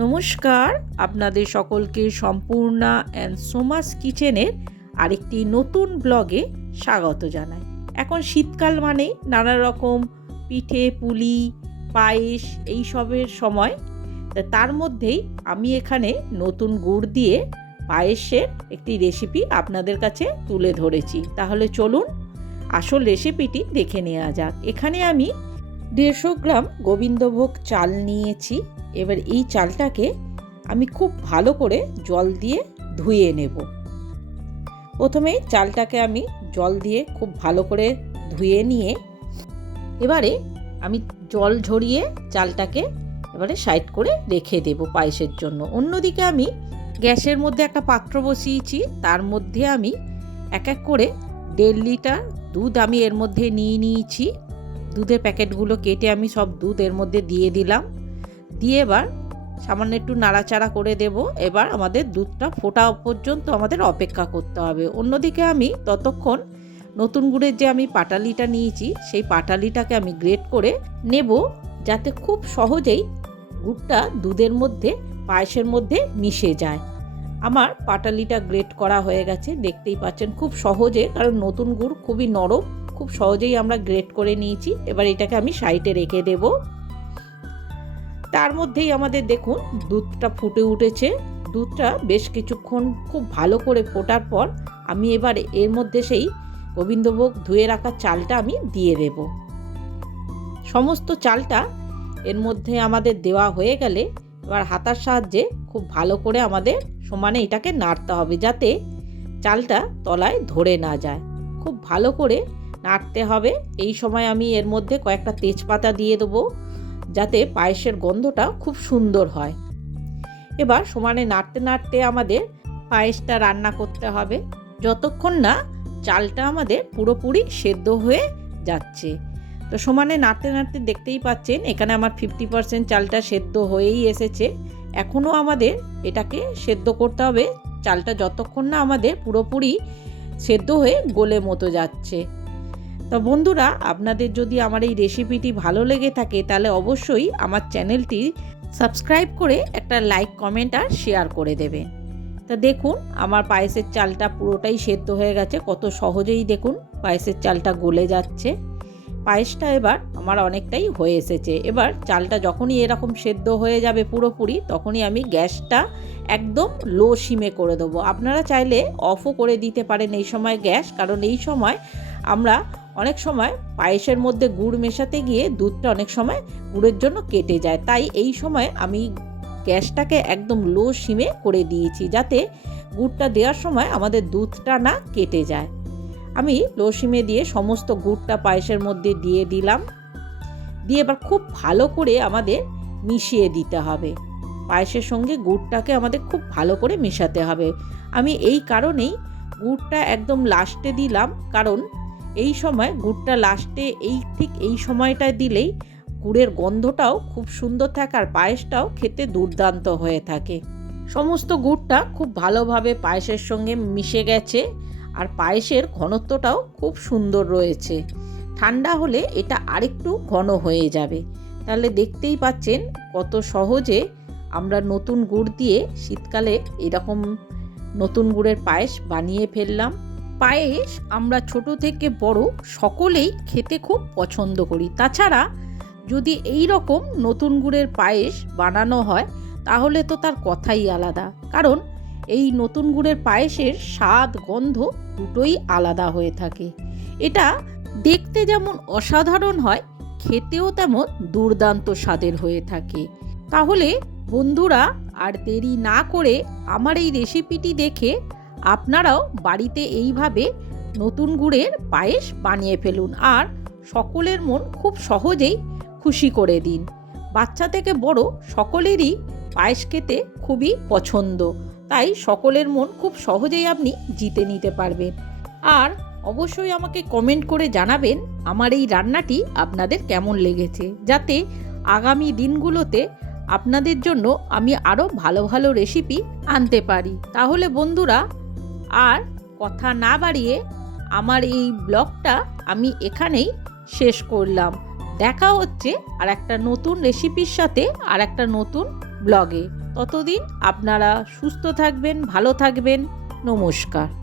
নমস্কার, আপনাদের সকলকে সম্পূর্ণা অ্যান্ড সোমাস কিচেনের আরেকটি নতুন ব্লগে স্বাগত জানাই। এখন শীতকাল মানে নানা রকম পিঠে পুলি পায়েস এইসবের সময়। তার মধ্যেই আমি এখানে নতুন গুড় দিয়ে পায়েসের একটি রেসিপি আপনাদের কাছে তুলে ধরেছি। তাহলে চলুন আসল রেসিপিটি দেখে নেওয়া যাক। এখানে আমি 150 গ্রাম গোবিন্দভোগ চাল নিয়েছি। এবার এই চালটাকে আমি খুব ভালো করে জল দিয়ে ধুয়ে নেব। প্রথমে চালটাকে আমি জল দিয়ে খুব ভালো করে ধুয়ে নিয়ে এবারে আমি জল ঝরিয়ে চালটাকে এবারে সাইড করে রেখে দেব পায়েসের জন্য। অন্যদিকে আমি গ্যাসের মধ্যে একটা পাত্র বসিয়েছি, তার মধ্যে আমি এক এক করে 1.5 লিটার দুধ আমি এর মধ্যে নিয়ে নিয়েছি। দুধের প্যাকেটগুলো কেটে আমি সব দুধ এর মধ্যে দিয়ে দিলাম। দিয়ে এবার সামান্য একটু নাড়াচাড়া করে দেব। এবার আমাদের দুধটা ফোটা পর্যন্ত আমাদের অপেক্ষা করতে হবে। অন্যদিকে আমি ততক্ষণ নতুন গুড়ের যে আমি পাটালিটা নিয়েছি সেই পাটালিটাকে আমি গ্রেট করে নেব, যাতে খুব সহজেই গুড়টা দুধের মধ্যে পায়েসের মধ্যে মিশে যায়। আমার পাটালিটা গ্রেট করা হয়ে গেছে, দেখতেই পাচ্ছেন খুব সহজে, কারণ নতুন গুড় খুবই নরম, খুব সহজেই আমরা গ্রেট করে নিয়েছি। এবার এটাকে আমি সাইডে রেখে দেব। তার মধ্যেই আমাদের দেখুন দুধটা ফুটে উঠেছে। দুধটা বেশ কিছুক্ষণ খুব ভালো করে ফোটার পর আমি এবার এর মধ্যে সেই গোবিন্দভোগ ধুয়ে রাখা চালটা আমি দিয়ে দেব। সমস্ত চালটা এর মধ্যে আমাদের দেওয়া হয়ে গেলে এবার হাতার সাহায্যে খুব ভালো করে আমাদের সমানে এটাকে নাড়তে হবে, যাতে চালটা তলায় ধরে না যায়। খুব ভালো করে নাড়তে হবে। এই সময় আমি এর মধ্যে কয়েকটা তেজপাতা দিয়ে দেবো, যাতে পায়েসের গন্ধটা খুব সুন্দর হয়। এবার সমানে নাড়তে নাড়তে আমাদের পায়েসটা রান্না করতে হবে, যতক্ষণ না চালটা আমাদের পুরোপুরি সেদ্ধ হয়ে যাচ্ছে। তো সমানে নাড়তে নাড়তে দেখতেই পাচ্ছেন এখানে আমার 50% চালটা সেদ্ধ হয়েই এসেছে। এখনও আমাদের এটাকে সেদ্ধ করতে হবে, চালটা যতক্ষণ না আমাদের পুরোপুরি সেদ্ধ হয়ে গলে মতো যাচ্ছে। তো বন্ধুরা, আপনাদের যদি আমার এই রেসিপিটি ভালো লেগে থাকে তাহলে অবশ্যই আমার চ্যানেলটি সাবস্ক্রাইব করে একটা লাইক কমেন্ট আর শেয়ার করে দেবেন। তো দেখুন আমার পায়েসের চালটা পুরোটাই সেদ্ধ হয়ে গেছে। কত সহজেই দেখুন পায়েসের চালটা গলে যাচ্ছে। পায়েসটা এবার আমার অনেকটাই হয়ে এসেছে। এবার চালটা যখনই এরকম সেদ্ধ হয়ে যাবে পুরোপুরি, তখনই আমি গ্যাসটা একদম লো সিমে করে দেবো। আপনারা চাইলে অফও করে দিতে পারেন এই সময় গ্যাস, কারণ এই সময় আমরা অনেক সময় পায়েসের মধ্যে গুড় মেশাতে গিয়ে দুধটা অনেক সময় গুড়ের জন্য কেটে যায়। তাই এই সময় আমি গ্যাসটাকে একদম লো সিমে করে দিয়েছি, যাতে গুড়টা দেওয়ার সময় আমাদের দুধটা না কেটে যায়। আমি লো সিমে দিয়ে সমস্ত গুড়টা পায়েসের মধ্যে দিয়ে দিলাম। দিয়ে এবার খুব ভালো করে আমাদের মিশিয়ে দিতে হবে। পায়েসের সঙ্গে গুড়টাকে আমাদের খুব ভালো করে মেশাতে হবে। আমি এই কারণেই গুড়টা একদম লাস্টে দিলাম, কারণ এই সময় গুড়টা লাস্টে ঠিক এই সময়টায় দিলেই গুড়ের গন্ধটাও খুব সুন্দর থাকে আর পায়েসটাও খেতে দুর্দান্ত হয়ে থাকে। সমস্ত গুড়টা খুব ভালোভাবে পায়েসের সঙ্গে মিশে গেছে আর পায়েসের ঘনত্বটাও খুব সুন্দর রয়েছে। ঠান্ডা হলে এটা আরেকটু ঘন হয়ে যাবে। তাহলে দেখতেই পাচ্ছেন কত সহজে আমরা নতুন গুড় দিয়ে শীতকালে এরকম নতুন গুড়ের পায়েস বানিয়ে ফেললাম। পায়েস আমরা ছোট থেকে বড় সকলেই খেতে খুব পছন্দ করি। তাছাড়া যদি এই রকম নতুন গুড়ের পায়েস বানানো হয় তাহলে তো তার কথাই আলাদা, কারণ এই নতুন গুড়ের পায়েসের স্বাদ গন্ধ দুটোই আলাদা হয়ে থাকে। এটা দেখতে যেমন অসাধারণ হয়, খেতেও তেমন দুর্দান্ত স্বাদের হয়ে থাকে। তাহলে বন্ধুরা, আর দেরি না করে আমার এই রেসিপিটি দেখে আপনারাও বাড়িতে এইভাবে নতুন গুড়ের পায়েস বানিয়ে ফেলুন আর সকলের মন খুব সহজেই খুশি করে দিন। বাচ্চা থেকে বড় সকলেরই পায়েস খেতে খুবই পছন্দ, তাই সকলের মন খুব সহজেই আপনি জিতে নিতে পারবেন। আর অবশ্যই আমাকে কমেন্ট করে জানাবেন আমার এই রান্নাটি আপনাদের কেমন লেগেছে, যাতে আগামী দিনগুলোতে আপনাদের জন্য আমি আরও ভালো ভালো রেসিপি আনতে পারি। তাহলে বন্ধুরা, আর কথা না বাড়িয়ে আমার এই ব্লগটা আমি এখানেই শেষ করলাম। দেখা হচ্ছে আর একটা নতুন রেসিপির সাথে আর একটা নতুন ব্লগে। ততদিন আপনারা সুস্থ থাকবেন, ভালো থাকবেন। নমস্কার।